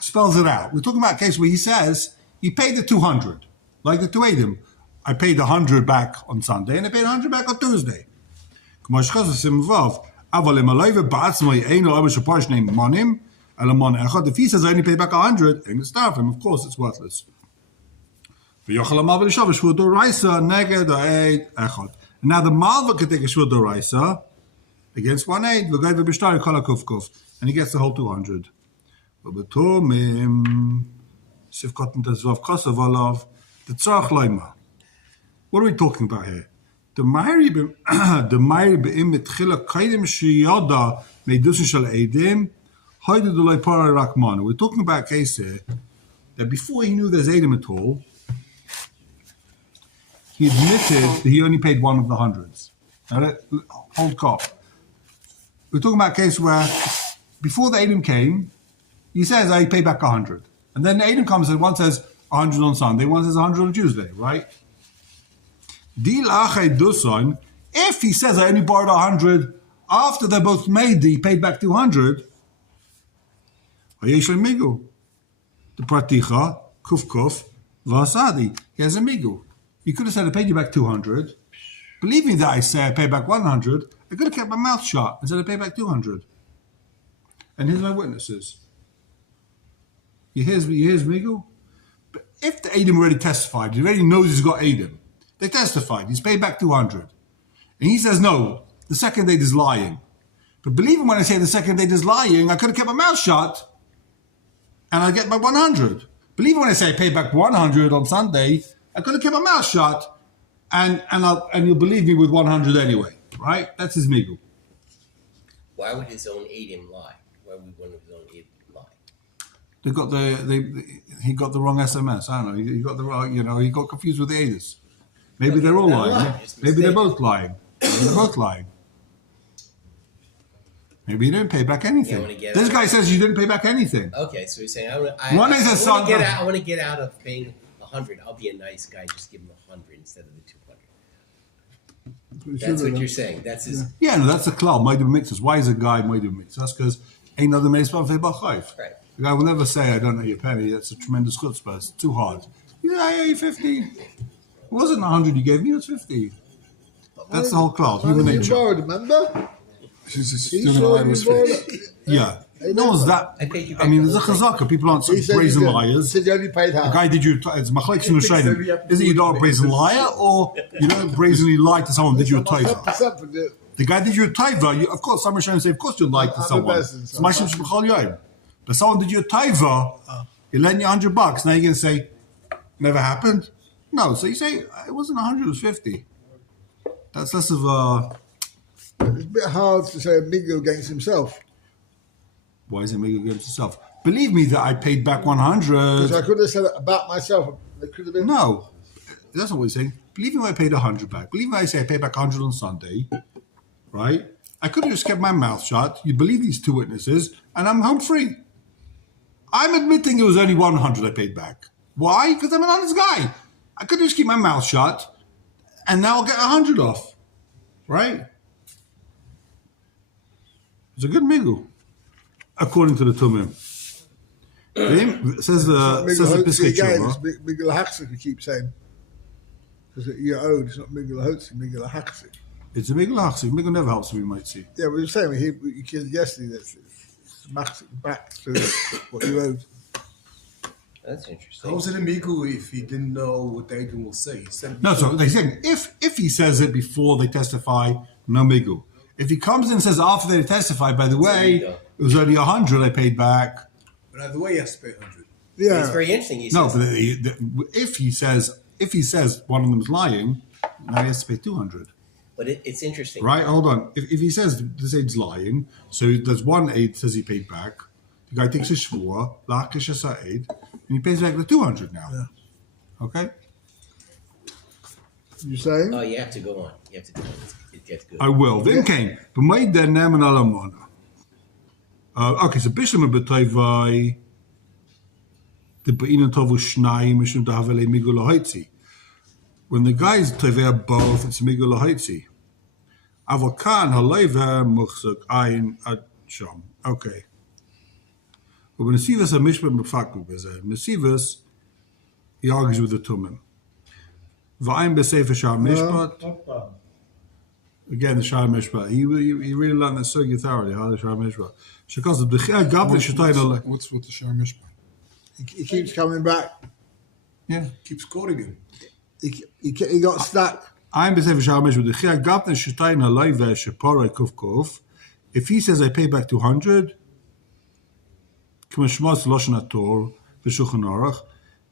Spells it out. We're talking about a case where he says he paid the 200, like the 2 Eidim. I paid 100 back on Sunday and I paid 100 back on Tuesday. If he says I only paid back 100, I'm going to starve him. Of course, it's worthless. And now the Malva could take a Shvur Doraisa against 1 8, and he gets the whole 200. What are we talking about here? The Meiri be'im mitchila kaidim shiyada meidusin shal Eidim haidu d'loi para rakmana. We're talking about a case here that before he knew there's Eidim at all, he admitted that he only paid one of the hundreds. Now, hold cough. We're talking about a case where before the Eidim came, he says, I paid back 100. And then the Eidim comes and one says 100 on Sunday, one says 100 on Tuesday, right? If he says I only borrowed 100 after they both made he paid back 200, the praticha kuf vasadi. He has a migu. He could have said I paid you back 200. Believing that I say I paid back 100, I could have kept my mouth shut and said I paid back 200. And here's my witnesses. You hears migu? But if the Eidim already testified, he already knows he's got Eidim. They testified. He's paid back 200. And he says, no, the second date is lying. But believe him when I say the second date is lying, I could have kept my mouth shut and I'll get my 100. Believe him when I say I paid back 100 on Sunday, I could have kept my mouth shut and you'll believe me with 100 anyway. Right? That's his migu. Why would his own Eidim lie? Why would one of his own Eidim lie? He got the wrong SMS. I don't know. He got the wrong, he got confused with the Eidos. Maybe they're all lying. Maybe they're both lying. Maybe you didn't pay back anything. This guy says you didn't pay back anything. Okay, so you're saying I want to get out of paying 100. I'll be a nice guy. Just give him 100 instead of the 200. That's what you're saying. That's his. Yeah, no, that's a klal. Maidu mixes. Why is a guy maidu mix? That's because ain't another meispan febachayv. Right. The guy will never say I don't know your penny. That's a tremendous chutzpah. It's too hard. Yeah, you 50. It wasn't 100 you gave me, it was 50. That's the whole class, human nature. You borrowed, remember? Yeah. No one's that. I mean, there's a chazaka. People aren't such brazen liars. He said you only paid half. The guy did you, it's machlekes in Shainim. Is it you don't brazen liar or you don't brazenly lie to someone did you a taiva? The guy did you a taiva, of course, some Rishonim say, of course you lied to someone. But someone did you a taiva, he lent you $100. Now you're going to say, never happened? No, so you say it wasn't 100, it was 50. That's less of a. It's a bit hard to say a migu against himself. Why is it migu against himself? Believe me that I paid back 100. Because I could have said it about myself. It could have been. No, that's not what he's saying. Believe me when I paid 100 back. Believe me when I say I paid back 100 on Sunday, right? I could have just kept my mouth shut. You believe these two witnesses, and I'm home free. I'm admitting it was only 100 I paid back. Why? Because I'm an honest guy. I could just keep my mouth shut, and now I'll get 100 off, right? It's a good migu. according to the Tumim. Says the Piskei again, Tshuva. it's Migul Haxik, you keep saying. Because you're owed, it's not Migul Hotzi, Migul Haxik. It's a Migul Hachsi. Migul never helps, we might see. Yeah, we were saying, you killed yesterday, that's Machzik back to what you owed. That's interesting. How was it illegal if he didn't know what the agent will say? He said No, so they saying if he says it before they testify, no Migul. If he comes in and says after they testify, by the way, it was only 100 I paid back. But either way, he has to pay 100. Yeah. It's very interesting. He No, says, but if he says one of them is lying, now he has to pay 200. but it's interesting. Right? Hold on. If he says this aid's lying, so there's one aid says he paid back. The guy takes a shvur, lakish as aid, and he pays back the 200 now. Yeah. Okay? You saying? Oh, you have to go on. You have to go on. It gets good. I will. Then came. But made their name and alamona. Okay, so Bishlam betayvai the Be'inan Tovu Shnai Mishum Dahavele Migul Haitzi. When the guys taveh both, it's Migul Haitzi. Avokan Haleiva Muchzak Ayin Ad Sham. Okay. But when Mesivas a Mishpat Mefaku Bezeh, Mesivas, he argues with the Tumim. Va'ayim B'Sefer Shar Mishpat. Hoppa. Again, the Shar Mishpat. He really learned that Sugi thoroughly, how the Shar Mishpat. Because the B'chia Gavli Shetayna. What's with the Shar Mishpat? He keeps coming back. Yeah. Keeps quoting him. He got stuck. I'm B'Sefer Shar Mishpat. The B'chia Gavli Shetayna Leiva Shepara Kuf Kuf. If he says I pay back 200, K'mashmas Loshen HaTor V'Shulchan Aruch,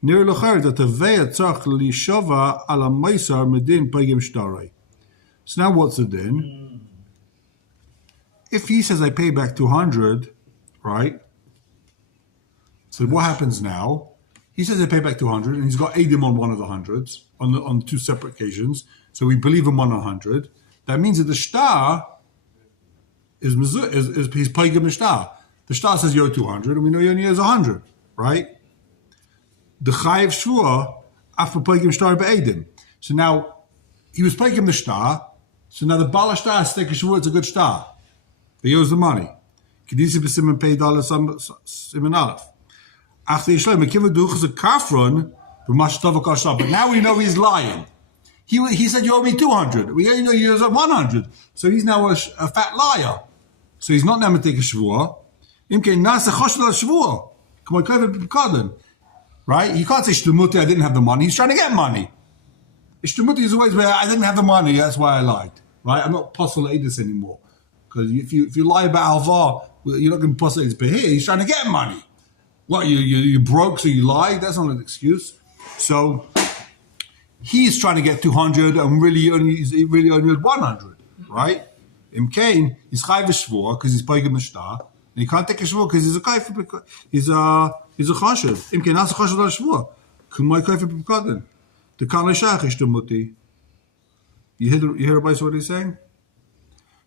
Nir L'cher that the Ve'at Tzach L'Shova Ala Meisar Medin Pagim Shtarei. So now what's the din? If he says I pay back 200, right? So what happens now? He says I pay back 200, and he's got Adim on one of the hundreds on two separate occasions. So we believe him on 100. That means that the shtar is he's paying the shtar. The shtar says you owe 200, and we know he only owes 100, right? The chayiv shvua after paying shtar be'edim. So now he was paying the shtar. So now the bala shtar has to take a shvua. It's a good shtar. He owes the money. Kedisi b'simen pay dollar simen aleph. After Yishlem, Mekiva duch is a kafron b'mash tavak shtar. But now we know he's lying. He said you owe me 200. We only know you owe 100. So he's now a fat liar. So he's not now going to take a shvua. Imke nasa choshel al shvua. Come on, kaveh right? He can't say shtumuti. I didn't have the money. He's trying to get money. Shtumuti is always where I didn't have the money. That's why I lied. Right? I'm not possible to this anymore. Because if you lie about Alvar, you're not going to possibly but here he's trying to get money. What you broke so you lied? That's not an excuse. So he's trying to get 200 and really only had 100, right? In Cain, he's chayv shvur because he's paying a shtar, and he can't take a shvur because he's a kayf. He's a chashav. In Cain, that's a chashav al shvur. Kumay kayf b'pekadin. The kan l'shach ishtamuti. You hear about what he's saying?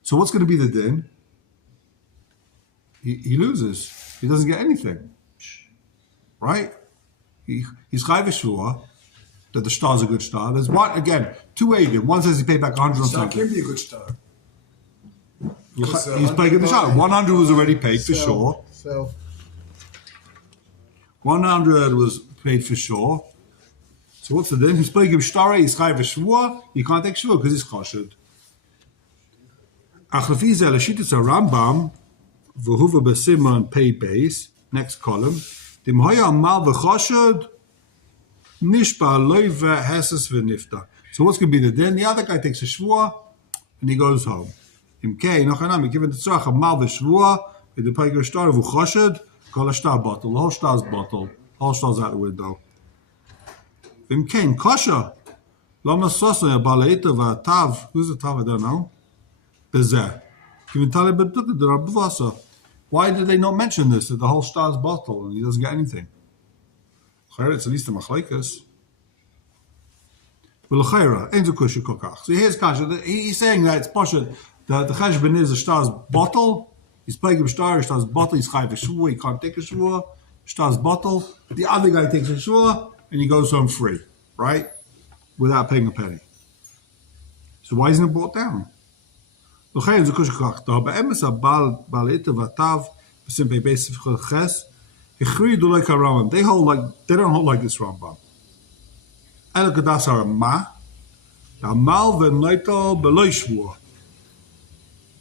So what's going to be the din? He loses. He doesn't get anything. Right? He's chayv shvur that the shtar is a good shtar. There's one again, two adim. One says he paid back 100 on So it something. can be a good start. He's paying the shtar. 100 was already paid for sure. So 100 was paid for sure. So what's the din? He's paying him shtar. He's chayv shvur. He can't take shvur because he's chashed. Achlefizel Lashitas Rambam v'huva b'simon pay base. Next column. Dimhoya mal v'chashad nishpa loiva hesas v'nifta. So what's going to be the din? The other guy takes a shvua and he goes home. Imkei nachanam given the tzrach of mal v'shvua with the payger shtar v'chashad kol shtar bottle. The whole shtar's bottle. The whole shtar's out the window. Imkei kasha lama sosa balaita v'atav. Who's the tav? I don't know. Why did they not mention this? That the whole star's bottle and he doesn't get anything. It's at least a machlaikas. So here's kasha. He's saying that it's pasha. The cheshbon is the star's bottle. He's paying him star's bottle. He's chayv a shvua. He can't take a shvua. Star's bottle. The other guy takes a shvua and he goes home free, right, without paying a penny. So why isn't it brought down? לכן זה קושי כך, בהאמס הבעל עת ותו Simply basic ches. They hold like they don't hold like this Rambam. El Gadas are ma. The Malva Naito below Shvua.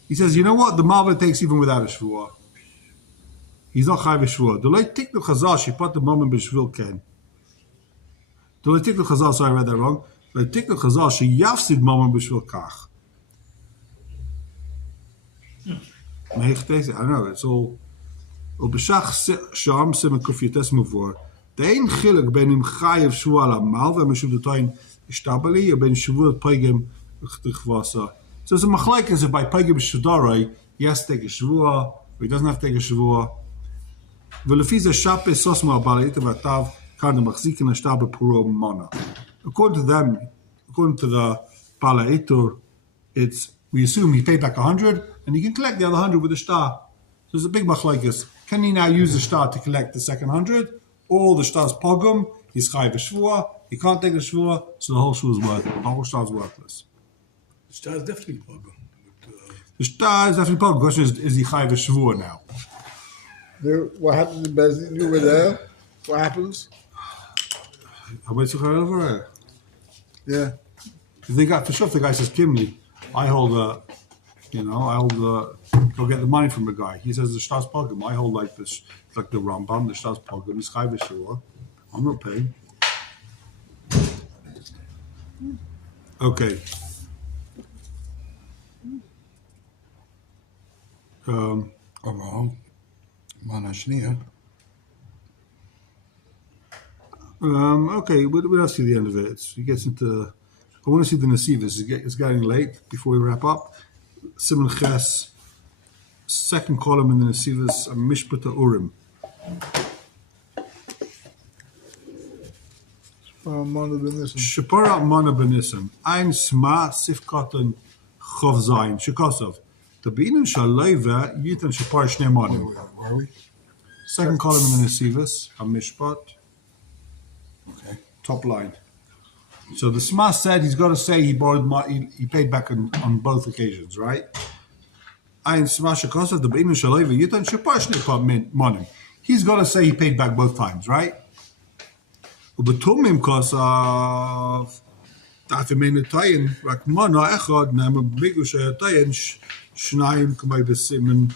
He says, you know what? The Malva takes even without a Shvua. He's not Chayv Shvua. The Leit Tiknu Chazal, she put the moment B'Shvil Ken. The Leit Tiknu Chazal, sorry, I read that wrong. The Leit Tiknu Chazal, she Yafsid moment B'Shvil Kach. I know, it's all. Ubeshach Sham Simon Kufyates Muvor. The ein Chilik ben him Chayev Shvua la Malva, Meshuv the Tain Ishtabali, or ben Shvua Pegim Chvasa. So it's a machlekes if by Pegim Shudare, he has to take a Shvua, or he doesn't have to take a Shvua. V'lefiza Shape Sosma Abalit Vatav Karna Machzikin Ashtabe Puro Mana. According to them, according to the Palaitur, it's we assume he paid back 100, and he can collect the other 100 with a star. So there's a big machlekes. Can he now use the star to collect the second 100? Or the star's pogum, he's chayv a shvua, he can't take a shvua, so the whole shvua is worthless. The whole star is worthless. The star is definitely Pogum. The star is definitely pogum. The question is he chayv a shvua now? What happens in Bezdin? You were there. What happens? I wait to go over. Yeah. If they got for sure, if the guy says Kimli, I hold go get the money from the guy. He says the star's pogum. I hold like this, like the Rambam. The star's pogum. He's chayv a shvua. I'm not paying. Okay. Overall, Mana Shnia. Okay, we don't see the end of it. He gets into. I want to see the Nesivas. It's getting late before we wrap up. Simon Ches, second column in the Nesivas, Mishpata Urim. Shapara Mana Benissim. I'm Sma Sifkatan Chov Zayin Shekosov. The Binin Shalayva Yitan Shapar Shnei Manim. Where are we? Second column in the Nesivas, Mishpat. Okay. Top line. So the Sma said he's got to say he borrowed he paid back on both occasions, right? Ein Sma Shekosov the Binin Shalayva Yitan Shapar Shnei Manim. He's got to say he paid back both times, right? ובתומם כוסף, תעפמין הטיין, רק מנה אחד, נאמר במיגו שהטיין, שניים כמי בסימן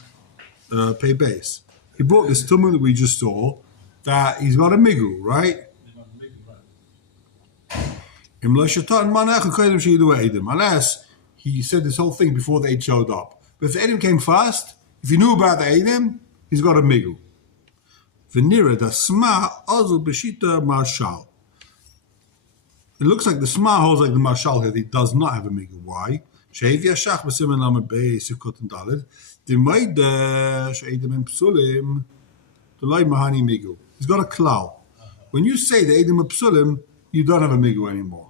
pay base. He brought this tumum that we just saw, that he's got a migu, right? Unless he said this whole thing before the Eid showed up. But if the Edim came fast, if he knew about the Edim, he's got a migu. Venira the Sma also Beshita Marshal. It looks like the Sma holds like the Marshal here. He does not have a migu. Why? Shehev Yashach b'Simen Lamed Beis Sivkot and Daled. The Meida She'edim Psulim. The Loi Mahani migu. He's got a klal. When you say the Edim Psulim, you don't have a migu anymore.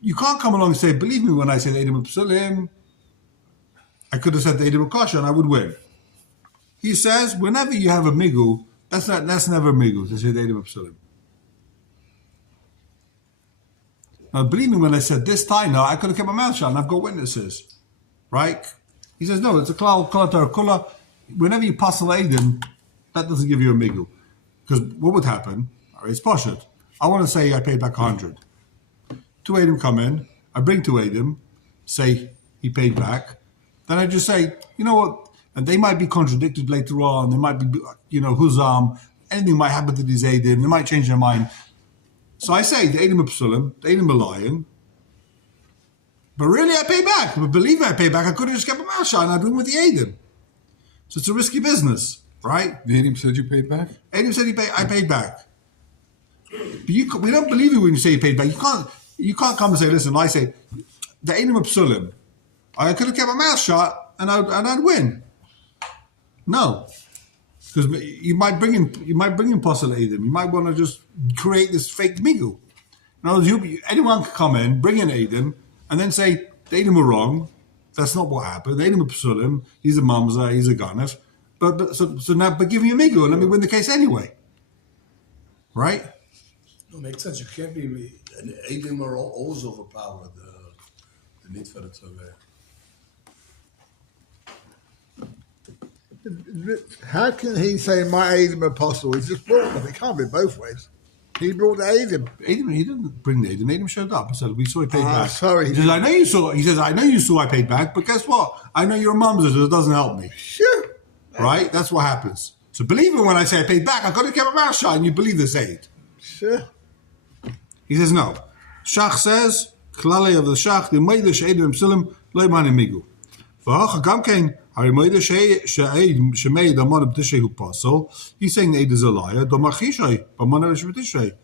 You can't come along and say, believe me when I say the Edim Psulim, I could have said the Edim Kasha and I would win. He says, whenever you have a migu, that's never a migu, to say the Edim Psulim. Now, believe me when I said this time, now I could have kept my mouth shut and I've got witnesses. Right? He says, no, it's a klal kula. Whenever you pass the Edim, that doesn't give you a migu. Because what would happen? It's poshut. I want to say I paid back 100. 2 Edim come in, I bring 2 Edim, say he paid back. Then I just say, you know what? And they might be contradicted later on. They might be, huzam. Anything might happen to these Eidim. They might change their mind. So I say, the Eidim are Psulim, the Eidim are lying. But really, I pay back. But believe me, I pay back. I could have just kept my mouth shut and I'd been with the Eidim. So it's a risky business, right? The Eidim said you paid back? Eidim said I paid back. But we don't believe you when you say you paid back. You can't come and say, listen, I say, the Eidim are Psulim. I could have kept my mouth shut and I'd win. No, because you might bring in Posel Edim. You might want to just create this fake migu. Now, anyone can come in, bring in Edim, and then say the Edim were wrong. That's not what happened. The Edim are Psulim. He's a mamza. He's a ganef. But give me a migu and let me win the case anyway. Right? No, makes sense. You can't be. And Edim are always overpowered. The need for the Tzaveh. How can he say my Adam apostle? He's just brought them. It can't be both ways. He brought the Adam. Adam, he didn't bring the Adam. Adam showed up. I said, we saw he paid back. Sorry. He says, I know you saw. He says, I know you saw I paid back, but guess what? I know you're a mumser, so it doesn't help me. Sure. Right? That's what happens. So believe it when I say I paid back. I've got to keep my mouth shut, and you believe this aid. Sure. He says, no. Shach says, Klale of the Shach, the Meide She'edim Psilim, Lo Imani Migu. V'hacha Gamkein, Hari Meide She'eid Amon B'tishehu Pasol. He's saying the aid is a liar. Do Machishay, B'amon B'tishay.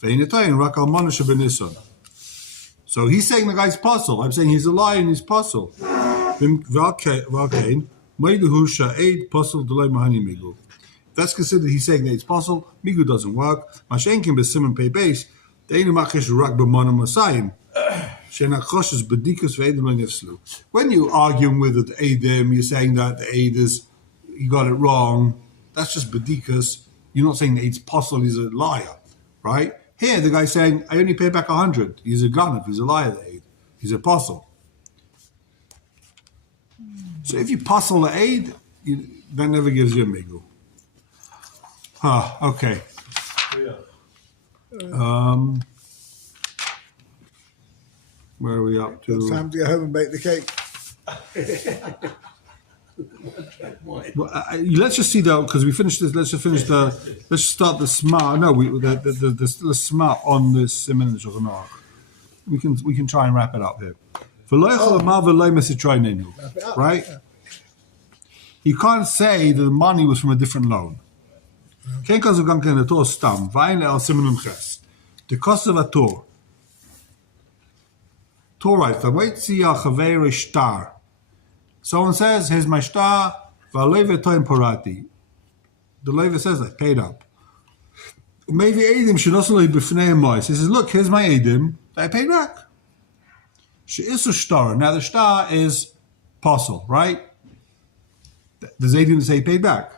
Ve'inetayin, Rak Almon She'benisun. So he's saying the guy's puzzle. I'm saying he's a liar and he's puzzle. V'hakein, Meidehu She'eid Pasol D'loi Mahani Migu. That's considered he's saying that it's possible. Migu doesn't work. Mashenkin b'simon pei base. The ene machish rak b'monim masayim. Shenachosh is b'dikus v'edem l'nifslu. When you're arguing with the Edom, you're saying that the Eid is, you got it wrong. That's just b'dikus. You're not saying that it's possible he's a liar, right? Here, the guy's saying, I only pay back 100. He's a ganav. He's a liar, the Eid. He's an apostle. So if you puzzle the Eid, that never gives you a migu. Okay. Where are we up to? It's time to go home and bake the cake. Well, let's just see though, because we finished this. Let's just finish let's start the smart. No, there's still a smart on this Siman and Shulchan Aruch. We can try and wrap it up here. Right? You can't say that the money was from a different loan. The cost of a Torah. Torah writes, someone says, here's my star, the Levi says, I paid up. Maybe Edim should also be b'fnei mois. He says, look, here's my Edim, I paid back. She is a star. Now the star is apostle, right? Does Edim say he paid back?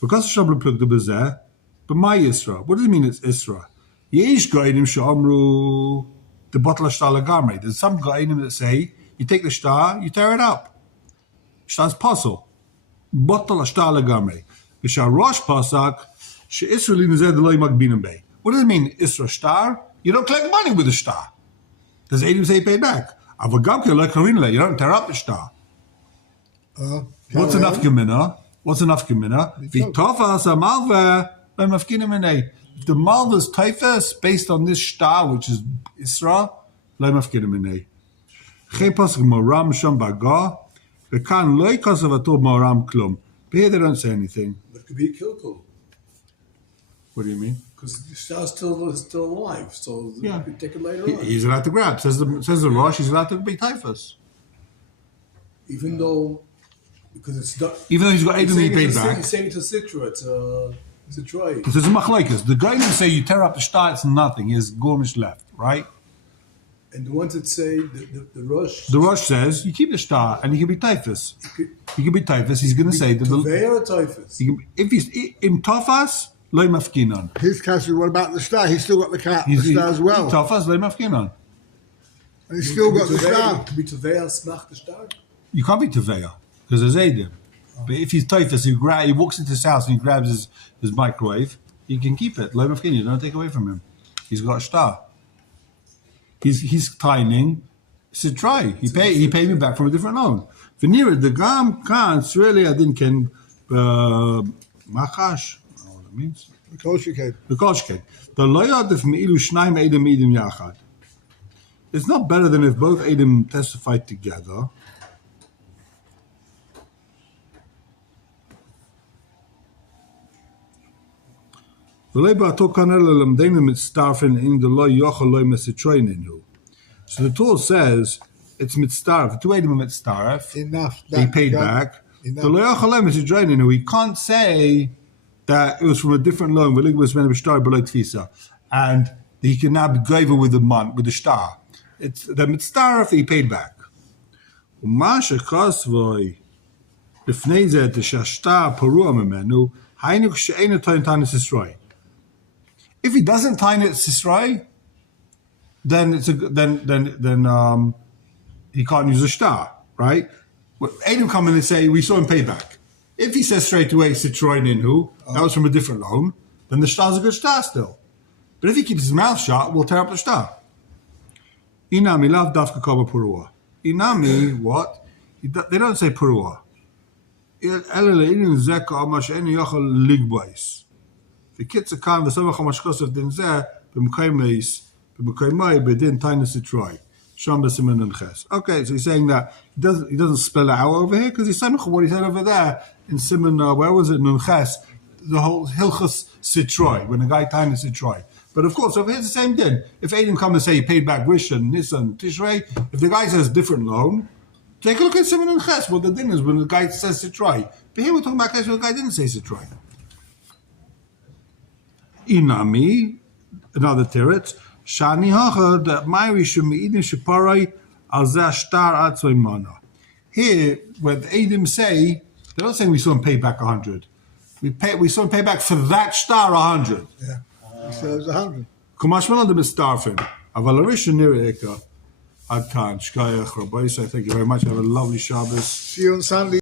Because Shabbat plug the bezeh, but my Isra. What does it mean it's Isra? Yesh Gaidim Shamru the bottle of Shtar Lagamre. There's some Gaidim that say you take the star, you tear it up. Shtar's puzzle. Bottle of Shtar Lagamre. V'shar Rosh Pasak, she Isra Linazed Eloi Magbinam Bey. What does it mean, Isra Star? You don't collect money with the star. Does Edim say he paid back? Avagamke like Karinle, you don't tear up the star. What's enough gemina? What's enough gemina? V'tofas amalva le'mafkinim enei. If the malva is typhus based on this star, which is Isra, le'mafkinim enei. Chepas moram sham baga. V'kan loy kasavato moram klum. But here they don't say anything. But it could be a kilkul. What do you mean? Because the star's still alive, so Yeah. you could take it later on. He's allowed to grab. Says the Rosh, he's allowed to be typhus. Even though, because it's not. Even though he's got 8 and he paid back. He's saying it's a citra, it's a try. Because there's a machlokes. The guy that say you tear up the star, it's nothing. He has gormish left, right? And the ones that say the rush. The Rosh says you keep the star and he can be typhus. He can be typhus. He's going to say that Tavei or typhus? if he's in tafas, loy mafkinon. His castle, what about the star? He's still got the star as well. Tafas, loy mafkinon. And he's still got the Tavei- star. Could be Tavei smach the star. You can't be teveya because there's Edim. But if he's typhus, he walks into his house and he grabs his microwave, he can keep it. Loy mafkinon, you don't take away from him. He's got a star. He's tining. So try. He paid me back from a different loan. Veneer the gam can't really I didn't can machash. I don't know what it means. The kosher cake. The koshke. The loyad if meilu shnaim edim edim yachad. It's not better than if both edim testify together. So the Torah says it's mitzdarf. Two edim mitzdarf. Enough. He paid back. Enough. The lo yachal mitzdarf. He can't say that it was from a different loan. And he can now be given with the month with the star. It's the mitzdarf he paid back. If he doesn't tine it Sisrai, then he can't use a star, right? Adam come in and say we saw him pay back. If he says straight away Citroen Inhu, that was from a different loan, then the shtar's a good shtar still. But if he keeps his mouth shut, we'll tear up the shtar. Inami lav dafka kaba purua. Inami, what? They don't say purua. Elele inin zeka amash eni yochel ligbais. The kids are kind of the summer chamashkosov din zeh b'mkaimeis b'mkaimai b'din taina Citroen. Sham b'simen and ches. Okay, so he's saying that he doesn't spell it out over here because he's saying what he said over there in Simon. Where was it? Nunches. The whole Hilchas Citroen, when the guy taina Citroen. But of course, over here it's the same thing. If Aiden come and say he paid back Rishon, Nissan, Tishrei, if the guy says different loan, take a look at Simon and Ches, what the din is when the guy says Citroen. But here we're talking about Ches where the guy didn't say Citroen. Inami, another teretz, Shani Hacha, that my Rishon Me'idin Sheparai, Al Zeh Shtar Atzvei Mana. Here, where the Adim say, they're not saying we saw him pay back 100. We saw him pay back for that shtar 100. Yeah. So it was 100. Kumashman the mistarfin. Avalarish nireka. Ad kan. Shkayach Rabbi. Thank you very much. Have a lovely Shabbos. See you on Sunday.